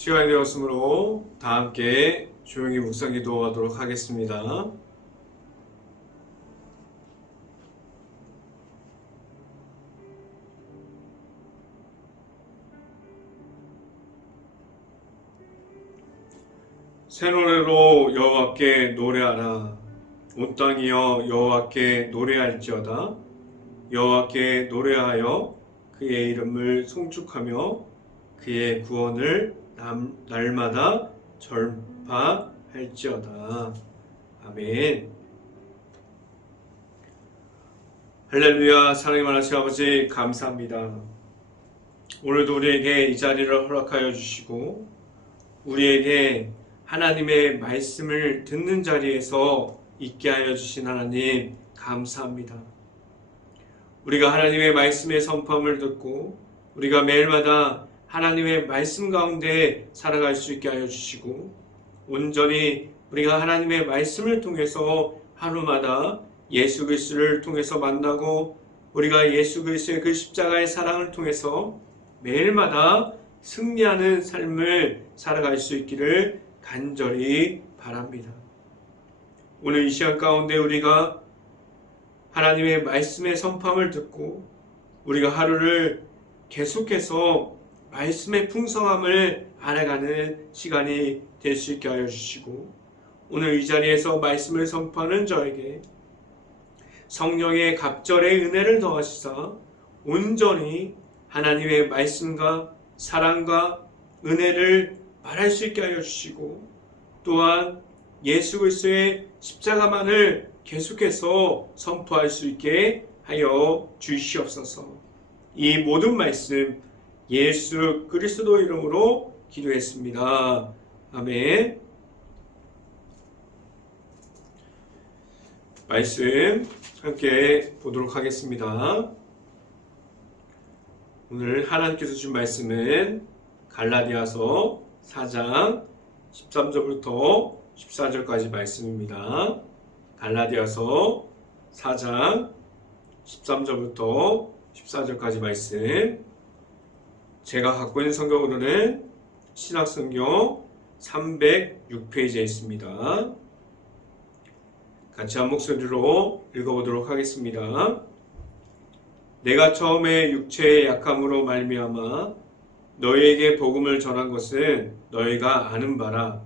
시간이 되었으므로 다 함께 조용히 묵상 기도하도록 하겠습니다. 새 노래로 여호와께 노래하라. 온 땅이여 여호와께 노래할지어다. 여호와께 노래하여 그의 이름을 송축하며 그의 구원을 날마다 전파할지어다. 아멘. 할렐루야. 사랑이 많으신 아버지 감사합니다. 오늘도 우리에게 이 자리를 허락하여 주시고 우리에게 하나님의 말씀을 듣는 자리에서 있게 하여 주신 하나님 감사합니다. 우리가 하나님의 말씀의 선포함을 듣고 우리가 매일마다 하나님의 말씀 가운데 살아갈 수 있게 하여 주시고 온전히 우리가 하나님의 말씀을 통해서 하루마다 예수 그리스도를 통해서 만나고 우리가 예수 그리스도의 그 십자가의 사랑을 통해서 매일마다 승리하는 삶을 살아갈 수 있기를 간절히 바랍니다. 오늘 이 시간 가운데 우리가 하나님의 말씀의 선포함을 듣고 우리가 하루를 계속해서 말씀의 풍성함을 알아가는 시간이 될 수 있게 하여 주시고 오늘 이 자리에서 말씀을 선포하는 저에게 성령의 갑절의 은혜를 더하시사 온전히 하나님의 말씀과 사랑과 은혜를 말할 수 있게 하여 주시고 또한 예수 그리스도의 십자가만을 계속해서 선포할 수 있게 하여 주시옵소서. 이 모든 말씀 예수 그리스도 이름으로 기도했습니다. 아멘. 말씀 함께 보도록 하겠습니다. 오늘 하나님께서 주신 말씀은 갈라디아서 4장 13절부터 14절까지 말씀입니다. 갈라디아서 4장 13절부터 14절까지 말씀, 제가 갖고 있는 성경으로는 신약성경 306페이지에 있습니다. 같이 한 목소리로 읽어보도록 하겠습니다. 내가 처음에 육체의 약함으로 말미암아 너희에게 복음을 전한 것은 너희가 아는 바라.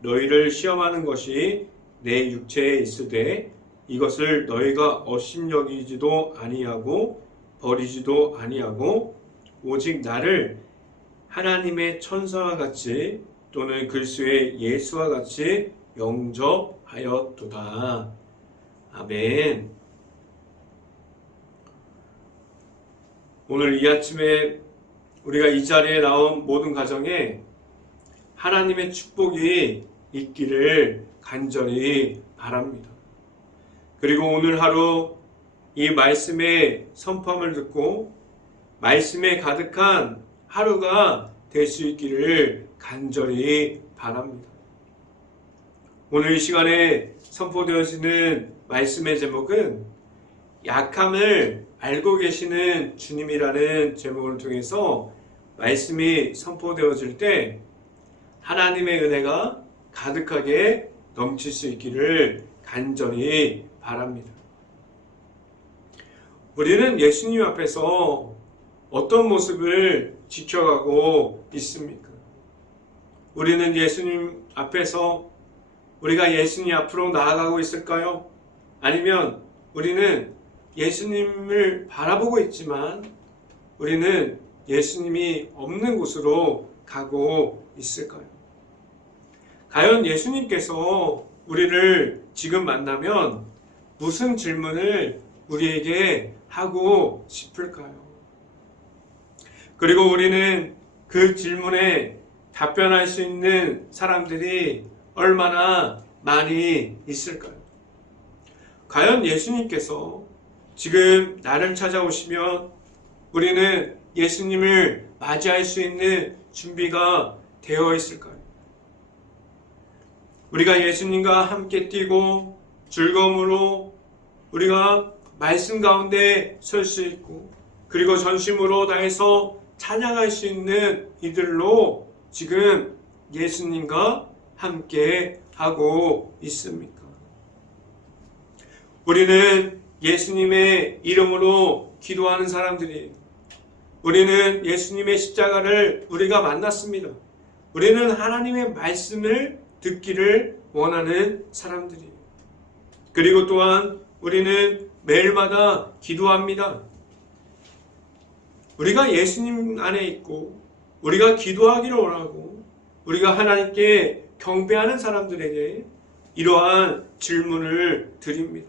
너희를 시험하는 것이 내 육체에 있으되 이것을 너희가 업신여기지도 아니하고 버리지도 아니하고 오직 나를 하나님의 천사와 같이 또는 그리스도의 예수와 같이 영접하였도다. 아멘. 오늘 이 아침에 우리가 이 자리에 나온 모든 가정에 하나님의 축복이 있기를 간절히 바랍니다. 그리고 오늘 하루 이 말씀의 선포함을 듣고 말씀에 가득한 하루가 될 수 있기를 간절히 바랍니다. 오늘 이 시간에 선포되어지는 말씀의 제목은 약함을 알고 계시는 주님이라는 제목을 통해서 말씀이 선포되어질 때 하나님의 은혜가 가득하게 넘칠 수 있기를 간절히 바랍니다. 우리는 예수님 앞에서 어떤 모습을 지켜가고 있습니까? 우리는 예수님 앞에서 우리가 예수님 앞으로 나아가고 있을까요? 아니면 우리는 예수님을 바라보고 있지만 우리는 예수님이 없는 곳으로 가고 있을까요? 과연 예수님께서 우리를 지금 만나면 무슨 질문을 우리에게 하고 싶을까요? 그리고 우리는 그 질문에 답변할 수 있는 사람들이 얼마나 많이 있을까요? 과연 예수님께서 지금 나를 찾아오시면 우리는 예수님을 맞이할 수 있는 준비가 되어 있을까요? 우리가 예수님과 함께 뛰고 즐거움으로 우리가 말씀 가운데 설 수 있고 그리고 전심으로 다해서 찬양할 수 있는 이들로 지금 예수님과 함께 하고 있습니까? 우리는 예수님의 이름으로 기도하는 사람들이에요. 우리는 예수님의 십자가를 우리가 만났습니다. 우리는 하나님의 말씀을 듣기를 원하는 사람들이에요. 그리고 또한 우리는 매일마다 기도합니다. 우리가 예수님 안에 있고 우리가 기도하기를 원하고 우리가 하나님께 경배하는 사람들에게 이러한 질문을 드립니다.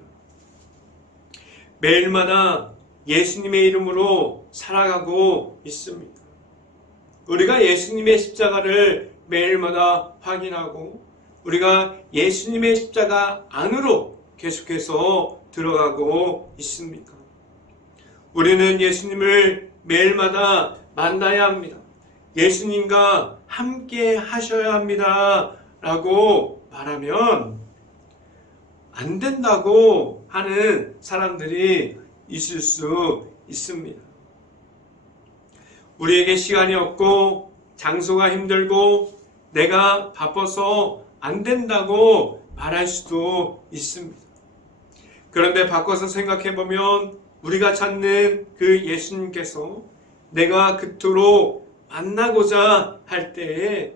매일마다 예수님의 이름으로 살아가고 있습니까? 우리가 예수님의 십자가를 매일마다 확인하고 우리가 예수님의 십자가 안으로 계속해서 들어가고 있습니까? 우리는 예수님을 매일마다 만나야 합니다. 예수님과 함께 하셔야 합니다. 라고 말하면 안 된다고 하는 사람들이 있을 수 있습니다. 우리에게 시간이 없고 장소가 힘들고 내가 바빠서 안 된다고 말할 수도 있습니다. 그런데 바꿔서 생각해 보면 우리가 찾는 그 예수님께서 내가 그토록 만나고자 할 때에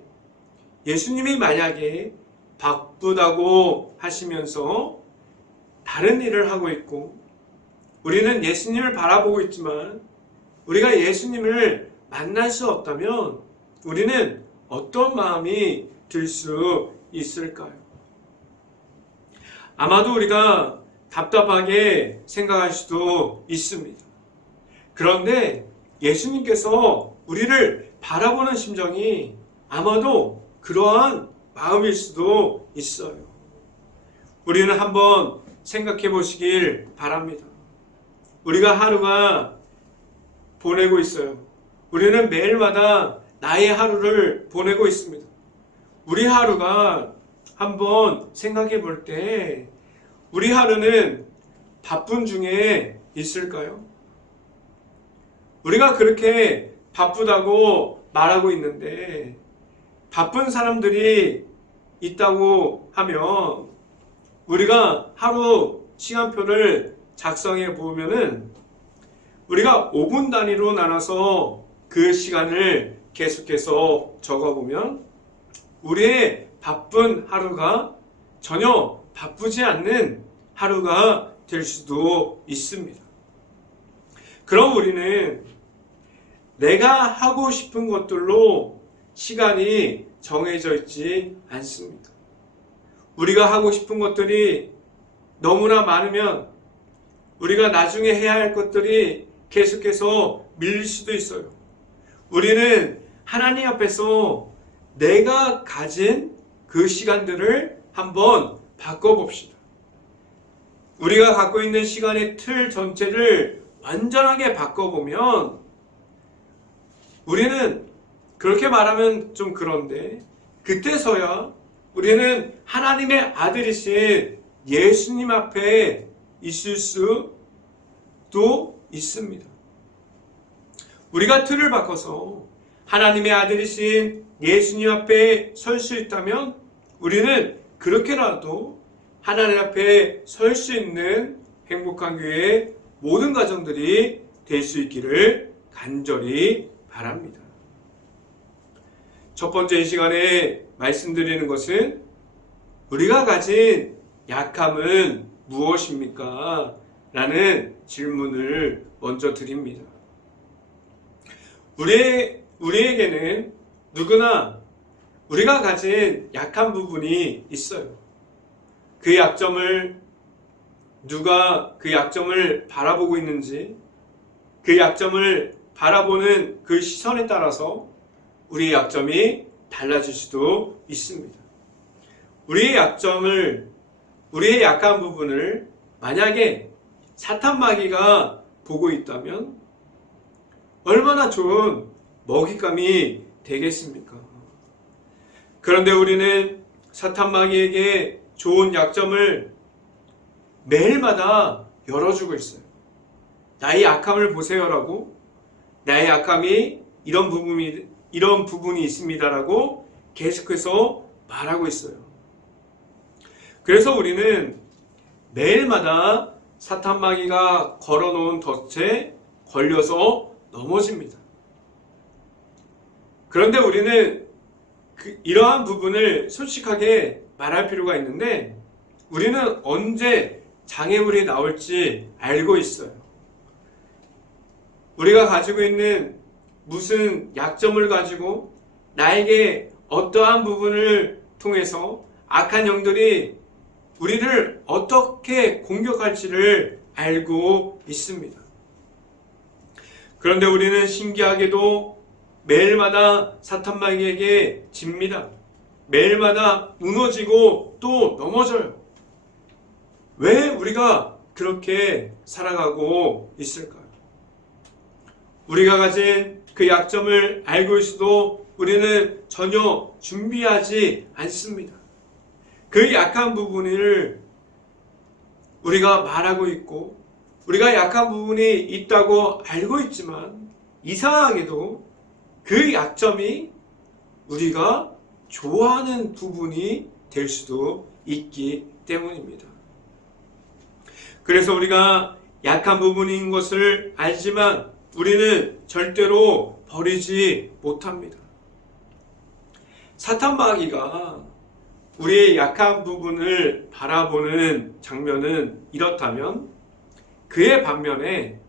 예수님이 만약에 바쁘다고 하시면서 다른 일을 하고 있고 우리는 예수님을 바라보고 있지만 우리가 예수님을 만날 수 없다면 우리는 어떤 마음이 들 수 있을까요? 아마도 우리가 답답하게 생각할 수도 있습니다. 그런데 예수님께서 우리를 바라보는 심정이 아마도 그러한 마음일 수도 있어요. 우리는 한번 생각해 보시길 바랍니다. 우리가 하루가 보내고 있어요. 우리는 매일마다 나의 하루를 보내고 있습니다. 우리 하루가 한번 생각해 볼 때 우리 하루는 바쁜 중에 있을까요? 우리가 그렇게 바쁘다고 말하고 있는데 바쁜 사람들이 있다고 하면 우리가 하루 시간표를 작성해 보면은 우리가 5분 단위로 나눠서 그 시간을 계속해서 적어보면 우리의 바쁜 하루가 전혀 바쁘지 않는 하루가 될 수도 있습니다. 그럼 우리는 내가 하고 싶은 것들로 시간이 정해져 있지 않습니다. 우리가 하고 싶은 것들이 너무나 많으면 우리가 나중에 해야 할 것들이 계속해서 밀릴 수도 있어요. 우리는 하나님 앞에서 내가 가진 그 시간들을 한번 바꿔봅시다. 우리가 갖고 있는 시간의 틀 전체를 완전하게 바꿔보면 우리는 그렇게 말하면 좀 그런데 그때서야 우리는 하나님의 아들이신 예수님 앞에 있을 수도 있습니다. 우리가 틀을 바꿔서 하나님의 아들이신 예수님 앞에 설 수 있다면 우리는 그렇게라도 하나님 앞에 설 수 있는 행복한 교회의 모든 가정들이 될 수 있기를 간절히 바랍니다. 첫 번째 이 시간에 말씀드리는 것은 우리가 가진 약함은 무엇입니까? 라는 질문을 먼저 드립니다. 우리에게는 누구나 우리가 가진 약한 부분이 있어요. 그 약점을 누가 그 약점을 바라보고 있는지 그 약점을 바라보는 그 시선에 따라서 우리의 약점이 달라질 수도 있습니다. 우리의 약한 부분을 만약에 사탄 마귀가 보고 있다면 얼마나 좋은 먹잇감이 되겠습니까? 그런데 우리는 사탄 마귀에게 좋은 약점을 매일마다 열어주고 있어요. 나의 약함을 보세요라고 나의 약함이 이런 이런 부분이 있습니다라고 계속해서 말하고 있어요. 그래서 우리는 매일마다 사탄 마귀가 걸어놓은 덫에 걸려서 넘어집니다. 그런데 우리는 이러한 부분을 솔직하게 말할 필요가 있는데, 우리는 언제 장애물이 나올지 알고 있어요. 우리가 가지고 있는 무슨 약점을 가지고 나에게 어떠한 부분을 통해서 악한 영들이 우리를 어떻게 공격할지를 알고 있습니다. 그런데 우리는 신기하게도 매일마다 사탄 마귀에게 집니다. 매일마다 무너지고 또 넘어져요. 왜 우리가 그렇게 살아가고 있을까요? 우리가 가진 그 약점을 알고 있어도 우리는 전혀 준비하지 않습니다. 그 약한 부분을 우리가 말하고 있고, 우리가 약한 부분이 있다고 알고 있지만 이상하게도 그 약점이 우리가 좋아하는 부분이 될 수도 있기 때문입니다. 그래서 우리가 약한 부분인 것을 알지만 우리는 절대로 버리지 못합니다. 사탄 마귀가 우리의 약한 부분을 바라보는 장면은 이렇다면, 그의 반면에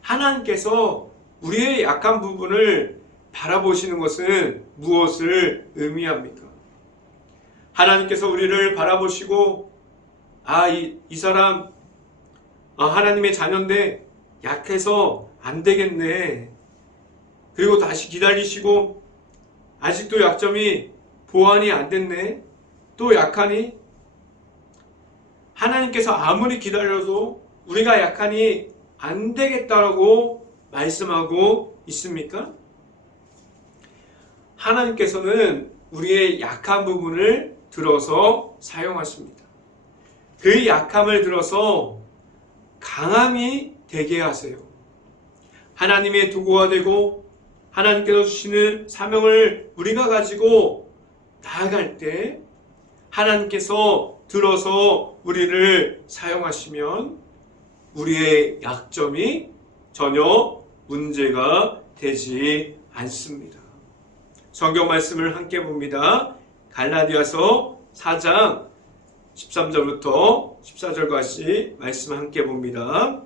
하나님께서 우리의 약한 부분을 바라보시는 것은 무엇을 의미합니까? 하나님께서 우리를 바라보시고, 이 사람 하나님의 자녀인데 약해서 안 되겠네. 그리고 다시 기다리시고, 아직도 약점이 보완이 안 됐네. 또 약하니? 하나님께서 아무리 기다려도 우리가 약하니 안 되겠다라고 말씀하고 있습니까? 하나님께서는 우리의 약한 부분을 들어서 사용하십니다. 그 약함을 들어서 강함이 되게 하세요. 하나님의 도구가 되고 하나님께서 주시는 사명을 우리가 가지고 나아갈 때 하나님께서 들어서 우리를 사용하시면 우리의 약점이 전혀 문제가 되지 않습니다. 성경 말씀을 함께 봅니다. 갈라디아서 4장 13절부터 14절까지 말씀 함께 봅니다.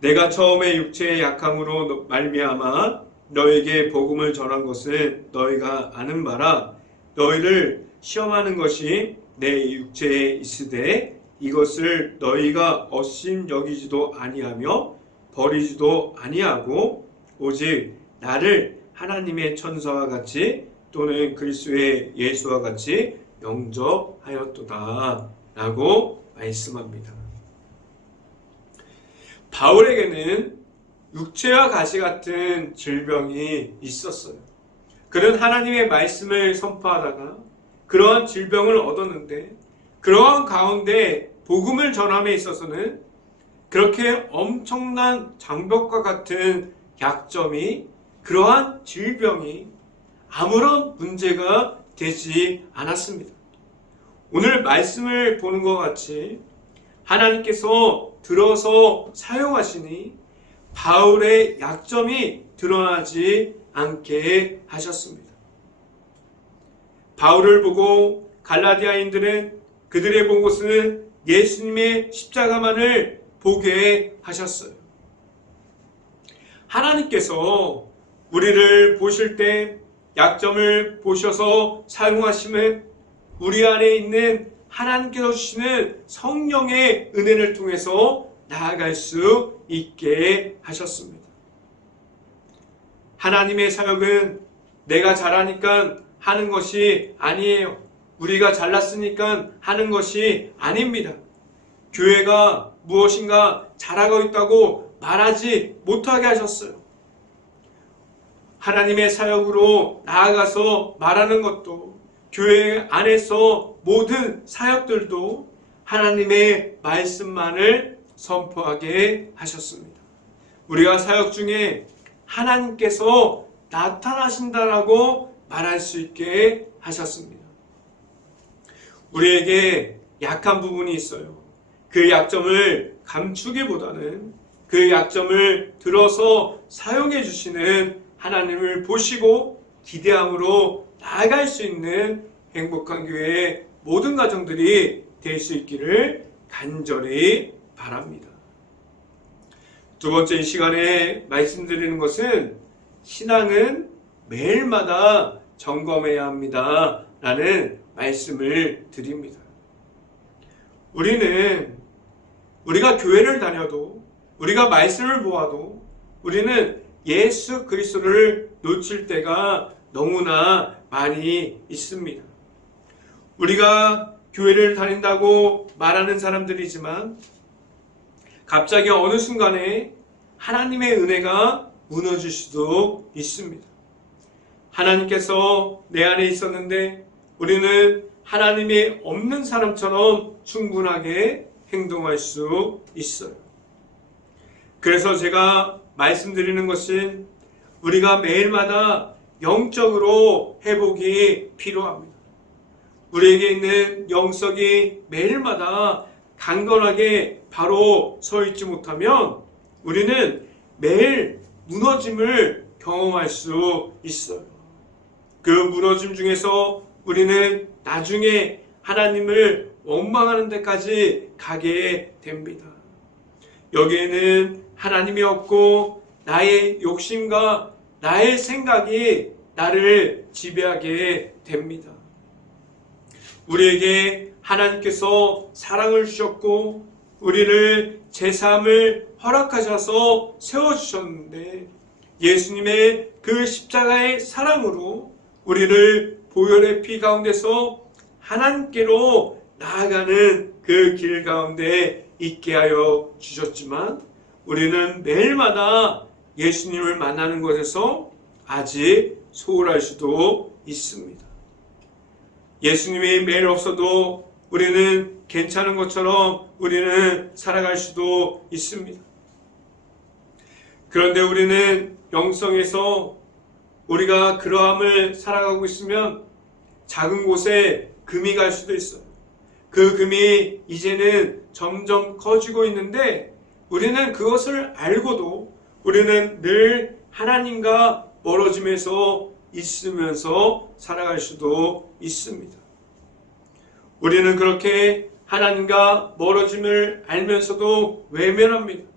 내가 처음에 육체의 약함으로 말미암아 너에게 복음을 전한 것은 너희가 아는 바라. 너희를 시험하는 것이 내 육체에 있으되 이것을 너희가 얻신 여기지도 아니하며 버리지도 아니하고 오직 나를 하나님의 천사와 같이 또는 그리스도의 예수와 같이 영접하였도다 라고 말씀합니다. 바울에게는 육체와 가시 같은 질병이 있었어요. 그는 하나님의 말씀을 선포하다가 그러한 질병을 얻었는데, 그러한 가운데 복음을 전함에 있어서는 그렇게 엄청난 장벽과 같은 약점이, 그러한 질병이 아무런 문제가 되지 않았습니다. 오늘 말씀을 보는 것 같이 하나님께서 들어서 사용하시니 바울의 약점이 드러나지 않게 하셨습니다. 바울을 보고 갈라디아인들은 그들의 본 것은 예수님의 십자가만을 보게 하셨어요. 하나님께서 우리를 보실 때 약점을 보셔서 사용하심은 우리 안에 있는 하나님께서 주시는 성령의 은혜를 통해서 나아갈 수 있게 하셨습니다. 하나님의 사역은 내가 잘하니까 하는 것이 아니에요. 우리가 잘났으니까 하는 것이 아닙니다. 교회가 무엇인가 잘하고 있다고 말하지 못하게 하셨어요. 하나님의 사역으로 나아가서 말하는 것도, 교회 안에서 모든 사역들도 하나님의 말씀만을 선포하게 하셨습니다. 우리가 사역 중에 하나님께서 나타나신다라고 말할 수 있게 하셨습니다. 우리에게 약한 부분이 있어요. 그 약점을 감추기보다는 그 약점을 들어서 사용해 주시는 하나님을 보시고 기대함으로 나아갈 수 있는 행복한 교회의 모든 가정들이 될 수 있기를 간절히 바랍니다. 두 번째 이 시간에 말씀드리는 것은 신앙은 매일마다 점검해야 합니다 라는 말씀을 드립니다. 우리가 교회를 다녀도 우리가 말씀을 보아도 우리는 예수 그리스도를 놓칠 때가 너무나 많이 있습니다. 우리가 교회를 다닌다고 말하는 사람들이지만 갑자기 어느 순간에 하나님의 은혜가 무너질 수도 있습니다. 하나님께서 내 안에 있었는데 우리는 하나님이 없는 사람처럼 충분하게 행동할 수 있어요. 그래서 제가 말씀드리는 것은 우리가 매일마다 영적으로 회복이 필요합니다. 우리에게 있는 영성이 매일마다 강건하게 바로 서 있지 못하면 우리는 매일 무너짐을 경험할 수 있어요. 그 무너짐 중에서 우리는 나중에 하나님을 원망하는 데까지 가게 됩니다. 여기에는 하나님이 없고 나의 욕심과 나의 생각이 나를 지배하게 됩니다. 우리에게 하나님께서 사랑을 주셨고 우리를 제사함을 허락하셔서 세워주셨는데 예수님의 그 십자가의 사랑으로 우리를 보혈의 피 가운데서 하나님께로 나아가는 그 길 가운데 있게 하여 주셨지만 우리는 매일마다 예수님을 만나는 것에서 아직 소홀할 수도 있습니다. 예수님이 매일 없어도 우리는 괜찮은 것처럼 우리는 살아갈 수도 있습니다. 그런데 우리는 영성에서 우리가 그러함을 살아가고 있으면 작은 곳에 금이 갈 수도 있어요. 그 금이 이제는 점점 커지고 있는데 우리는 그것을 알고도 우리는 늘 하나님과 멀어지면서 있으면서 살아갈 수도 있습니다. 우리는 그렇게 하나님과 멀어짐을 알면서도 외면합니다.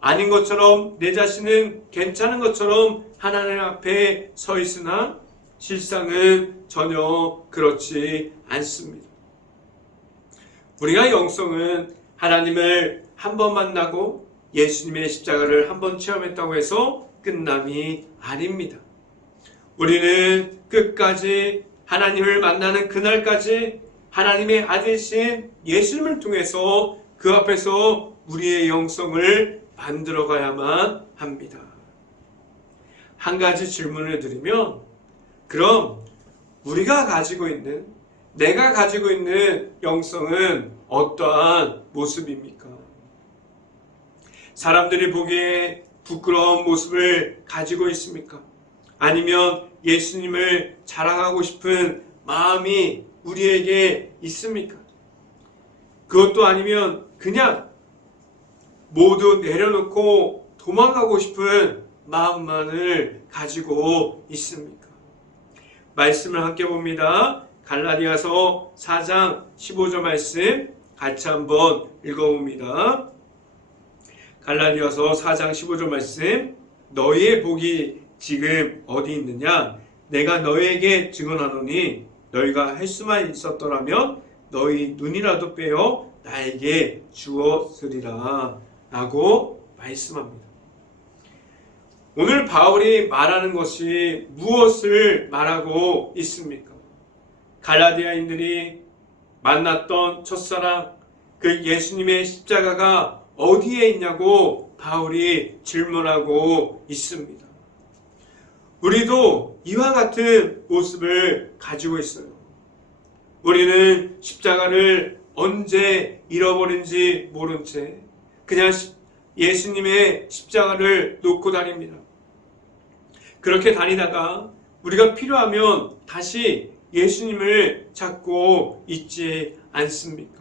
아닌 것처럼 내 자신은 괜찮은 것처럼 하나님 앞에 서 있으나 실상은 전혀 그렇지 않습니다. 우리가 영성은 하나님을 한 번 만나고 예수님의 십자가를 한 번 체험했다고 해서 끝남이 아닙니다. 우리는 끝까지 하나님을 만나는 그날까지 하나님의 아들이신 예수님을 통해서 그 앞에서 우리의 영성을 만들어 가야만 합니다. 한 가지 질문을 드리면 그럼 우리가 가지고 있는 내가 가지고 있는 영성은 어떠한 모습입니까? 사람들이 보기에 부끄러운 모습을 가지고 있습니까? 아니면 예수님을 자랑하고 싶은 마음이 우리에게 있습니까? 그것도 아니면 그냥 모두 내려놓고 도망가고 싶은 마음만을 가지고 있습니까? 말씀을 함께 봅니다. 갈라디아서 4장 15절 말씀 같이 한번 읽어봅니다. 갈라디아서 4장 15절 말씀 너희의 복이 지금 어디 있느냐? 내가 너희에게 증언하노니 너희가 할 수만 있었더라면 너희 눈이라도 빼어 나에게 주었으리라 라고 말씀합니다. 오늘 바울이 말하는 것이 무엇을 말하고 있습니까? 갈라디아인들이 만났던 첫사랑 그 예수님의 십자가가 어디에 있냐고 바울이 질문하고 있습니다. 우리도 이와 같은 모습을 가지고 있어요. 우리는 십자가를 언제 잃어버린지 모른 채 그냥 예수님의 십자가를 놓고 다닙니다. 그렇게 다니다가 우리가 필요하면 다시 예수님을 찾고 있지 않습니까?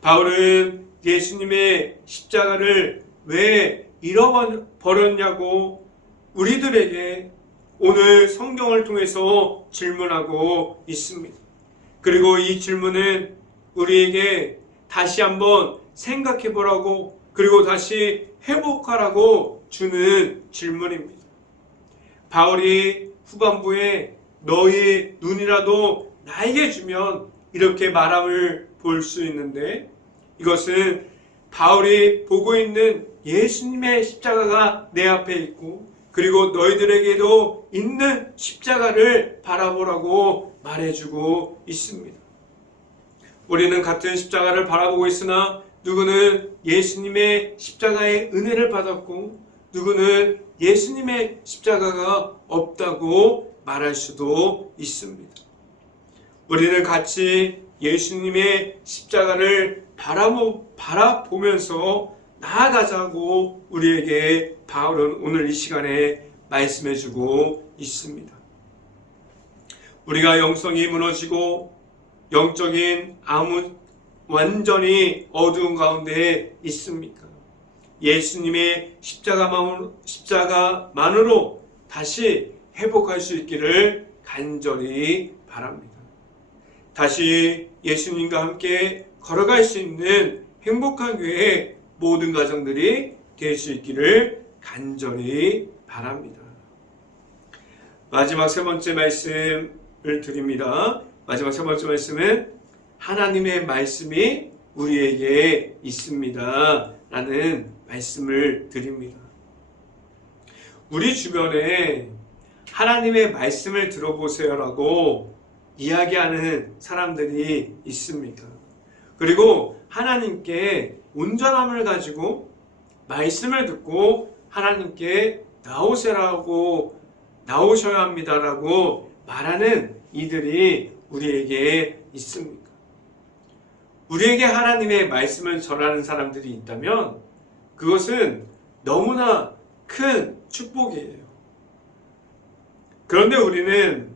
바울은 예수님의 십자가를 왜 잃어버렸냐고 우리들에게 오늘 성경을 통해서 질문하고 있습니다. 그리고 이 질문은 우리에게 다시 한번 생각해 보라고, 그리고 다시 회복하라고 주는 질문입니다. 바울이 후반부에 너희 눈이라도 나에게 주면 이렇게 말함을 볼 수 있는데, 이것은 바울이 보고 있는 예수님의 십자가가 내 앞에 있고, 그리고 너희들에게도 있는 십자가를 바라보라고 말해주고 있습니다. 우리는 같은 십자가를 바라보고 있으나 누구는 예수님의 십자가의 은혜를 받았고 누구는 예수님의 십자가가 없다고 말할 수도 있습니다. 우리는 같이 예수님의 십자가를 바라보면서 나아가자고 우리에게 바울은 오늘 이 시간에 말씀해주고 있습니다. 우리가 영성이 무너지고 영적인 완전히 어두운 가운데 있습니까? 예수님의 십자가만으로 다시 회복할 수 있기를 간절히 바랍니다. 다시 예수님과 함께 걸어갈 수 있는 행복한 교회 모든 가정들이 될 수 있기를 간절히 바랍니다. 마지막 세 번째 말씀을 드립니다. 마지막 세 번째 말씀은 하나님의 말씀이 우리에게 있습니다 라는 말씀을 드립니다. 우리 주변에 하나님의 말씀을 들어보세요 라고 이야기하는 사람들이 있습니까? 그리고 하나님께 온전함을 가지고 말씀을 듣고 하나님께 나오셔야 합니다라고 말하는 이들이 우리에게 있습니까? 우리에게 하나님의 말씀을 전하는 사람들이 있다면 그것은 너무나 큰 축복이에요. 그런데 우리는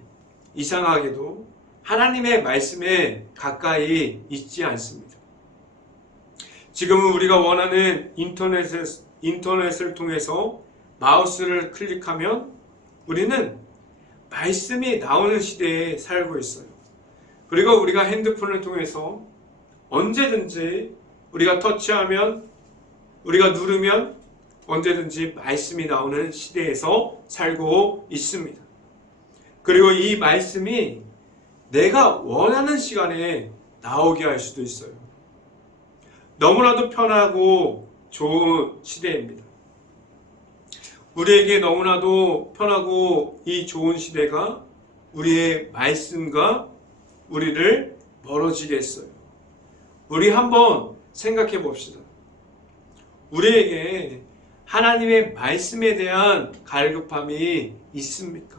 이상하게도 하나님의 말씀에 가까이 있지 않습니다. 지금은 우리가 원하는 인터넷을 통해서 마우스를 클릭하면 우리는 말씀이 나오는 시대에 살고 있어요. 그리고 우리가 핸드폰을 통해서 언제든지 우리가 터치하면, 우리가 누르면 언제든지 말씀이 나오는 시대에서 살고 있습니다. 그리고 이 말씀이 내가 원하는 시간에 나오게 할 수도 있어요. 너무나도 편하고 좋은 시대입니다. 우리에게 너무나도 편하고 이 좋은 시대가 우리의 말씀과 우리를 멀어지게 했어요. 우리 한번 생각해 봅시다. 우리에게 하나님의 말씀에 대한 갈급함이 있습니까?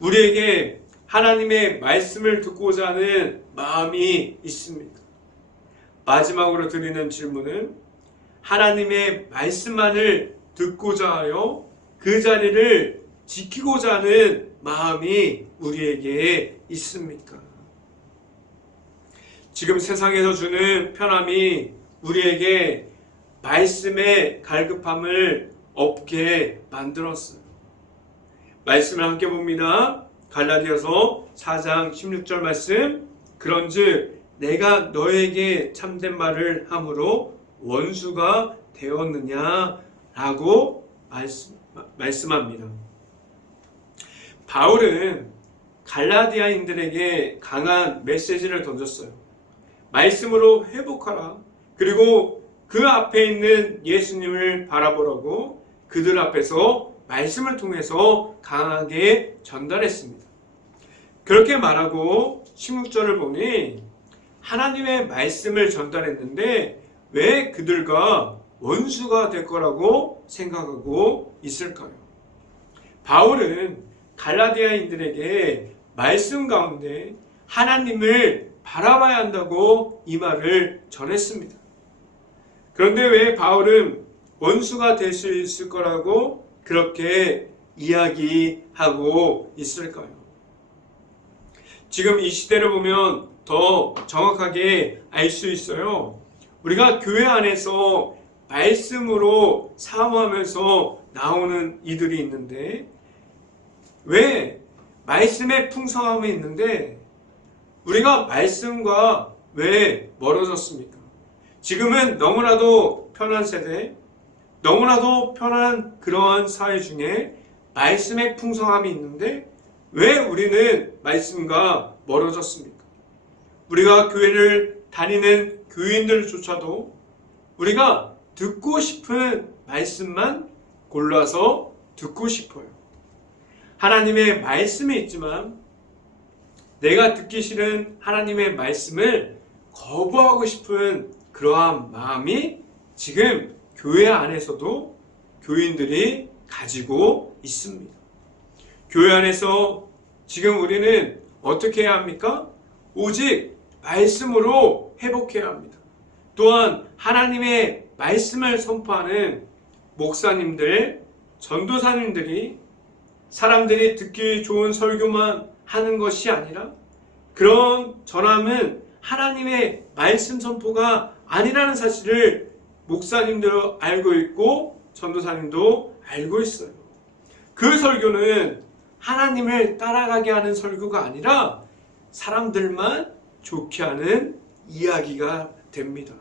우리에게 하나님의 말씀을 듣고자 하는 마음이 있습니까? 마지막으로 드리는 질문은 하나님의 말씀만을 듣고자 하여 그 자리를 지키고자 하는 마음이 우리에게 있습니까? 지금 세상에서 주는 편함이 우리에게 말씀의 갈급함을 없게 만들었어요. 말씀을 함께 봅니다. 갈라디아서 4장 16절 말씀. 그런즉 내가 너에게 참된 말을 함으로 원수가 되었느냐라고 말씀합니다. 바울은 갈라디아인들에게 강한 메시지를 던졌어요. 말씀으로 회복하라. 그리고 그 앞에 있는 예수님을 바라보라고 그들 앞에서 말씀을 통해서 강하게 전달했습니다. 그렇게 말하고 16절을 보니 하나님의 말씀을 전달했는데 왜 그들과 원수가 될 거라고 생각하고 있을까요? 바울은 갈라디아인들에게 말씀 가운데 하나님을 바라봐야 한다고 이 말을 전했습니다. 그런데 왜 바울은 원수가 될 수 있을 거라고 그렇게 이야기하고 있을까요? 지금 이 시대를 보면 더 정확하게 알 수 있어요. 우리가 교회 안에서 말씀으로 사모하면서 나오는 이들이 있는데, 왜 말씀의 풍성함이 있는데 우리가 말씀과 왜 멀어졌습니까? 지금은 너무나도 편한 세대, 너무나도 편한 그러한 사회 중에 말씀의 풍성함이 있는데 왜 우리는 말씀과 멀어졌습니까? 우리가 교회를 다니는 교인들조차도 우리가 듣고 싶은 말씀만 골라서 듣고 싶어요. 하나님의 말씀이 있지만 내가 듣기 싫은 하나님의 말씀을 거부하고 싶은 그러한 마음이 지금 교회 안에서도 교인들이 가지고 있습니다. 교회 안에서 지금 우리는 어떻게 해야 합니까? 오직 말씀으로 회복해야 합니다. 또한 하나님의 말씀을 선포하는 목사님들, 전도사님들이 사람들이 듣기 좋은 설교만 하는 것이 아니라 그런 전함은 하나님의 말씀 선포가 아니라는 사실을 목사님도 알고 있고 전도사님도 알고 있어요. 그 설교는 하나님을 따라가게 하는 설교가 아니라 사람들만 좋게 하는 이야기가 됩니다.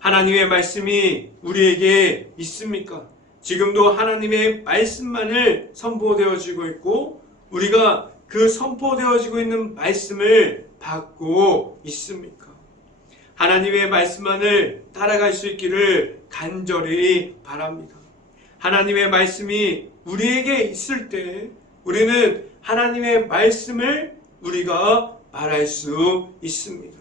하나님의 말씀이 우리에게 있습니까? 지금도 하나님의 말씀만을 선포되어지고 있고 우리가 그 선포되어지고 있는 말씀을 받고 있습니까? 하나님의 말씀만을 따라갈 수 있기를 간절히 바랍니다. 하나님의 말씀이 우리에게 있을 때 우리는 하나님의 말씀을 우리가 말할 수 있습니다.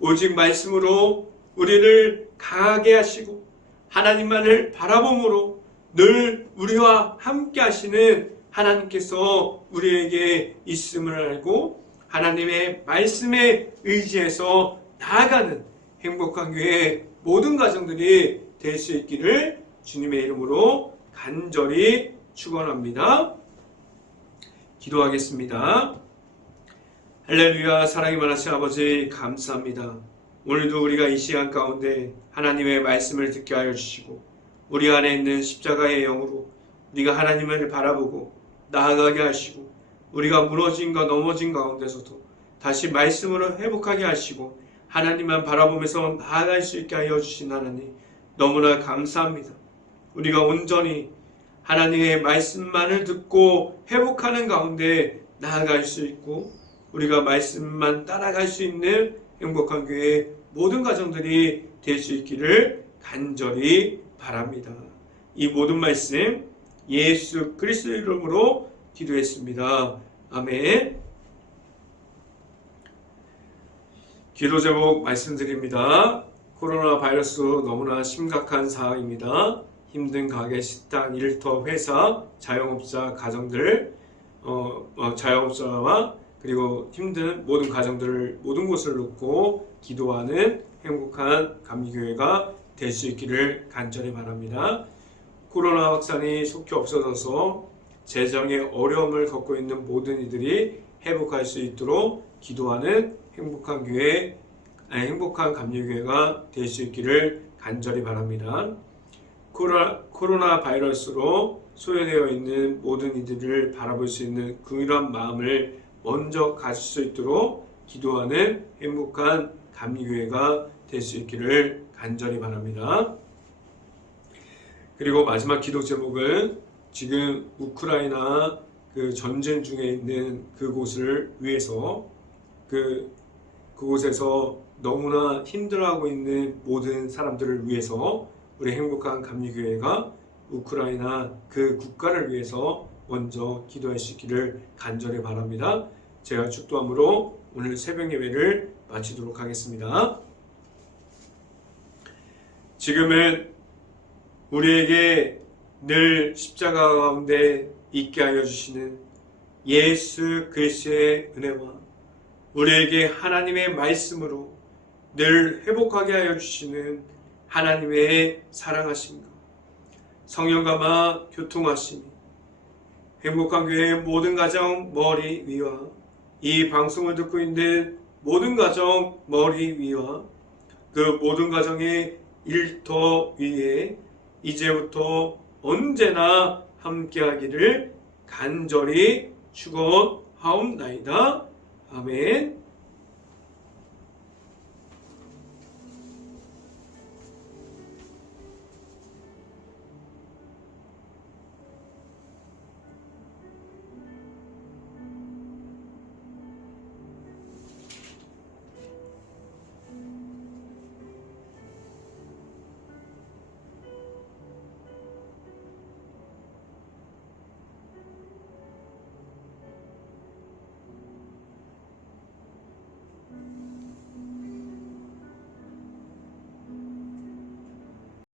오직 말씀으로 우리를 강하게 하시고 하나님만을 바라봄으로 늘 우리와 함께 하시는 하나님께서 우리에게 있음을 알고 하나님의 말씀에 의지해서 나아가는 행복한 교회 모든 가정들이 될 수 있기를 주님의 이름으로 간절히 축원합니다. 기도하겠습니다. 할렐루야. 사랑이 많으신 아버지 감사합니다. 오늘도 우리가 이 시간 가운데 하나님의 말씀을 듣게 하여 주시고 우리 안에 있는 십자가의 영으로 우리가 하나님을 바라보고 나아가게 하시고 우리가 무너짐과 넘어진 가운데서도 다시 말씀으로 회복하게 하시고 하나님만 바라보면서 나아갈 수 있게 하여 주신 하나님 너무나 감사합니다. 우리가 온전히 하나님의 말씀만을 듣고 회복하는 가운데 나아갈 수 있고 우리가 말씀만 따라갈 수 있는 행복한 교회 모든 가정들이 될 수 있기를 간절히 바랍니다. 이 모든 말씀 예수 그리스도의 이름으로 기도했습니다. 아멘. 기도 제목 말씀드립니다. 코로나 바이러스 너무나 심각한 상황입니다. 힘든 가게, 식당, 일터, 회사, 자영업자, 가정들, 자영업자와 그리고 힘든 모든 가정들을 모든 곳을 놓고 기도하는 행복한 감리교회가 될 수 있기를 간절히 바랍니다. 코로나 확산이 속히 없어져서 재정의 어려움을 겪고 있는 모든 이들이 회복할 수 있도록 기도하는 행복한 교회, 행복한 감리교회가 될 수 있기를 간절히 바랍니다. 코로나 바이러스로 소외되어 있는 모든 이들을 바라볼 수 있는 그런 마음을 먼저 가질 수 있도록 기도하는 행복한 감리교회가 될 수 있기를 간절히 바랍니다. 그리고 마지막 기도 제목은 지금 우크라이나 그 전쟁 중에 있는 그곳을 위해서 그곳에서 너무나 힘들어하고 있는 모든 사람들을 위해서 우리 행복한 감리교회가 우크라이나 그 국가를 위해서 먼저 기도할 수 있기를 간절히 바랍니다. 제가 축도함으로 오늘 새벽 예배를 마치도록 하겠습니다. 지금은 우리에게 늘 십자가 가운데 있게 하여 주시는 예수 그리스도의 은혜와 우리에게 하나님의 말씀으로 늘 회복하게 하여 주시는 하나님의 사랑하심과 성령감화 교통하시니 행복한 교회 모든 가정 머리 위와 이 방송을 듣고 있는 모든 가정 머리 위와 그 모든 가정의 일터 위에 이제부터 언제나 함께하기를 간절히 축원하옵나이다. 아멘.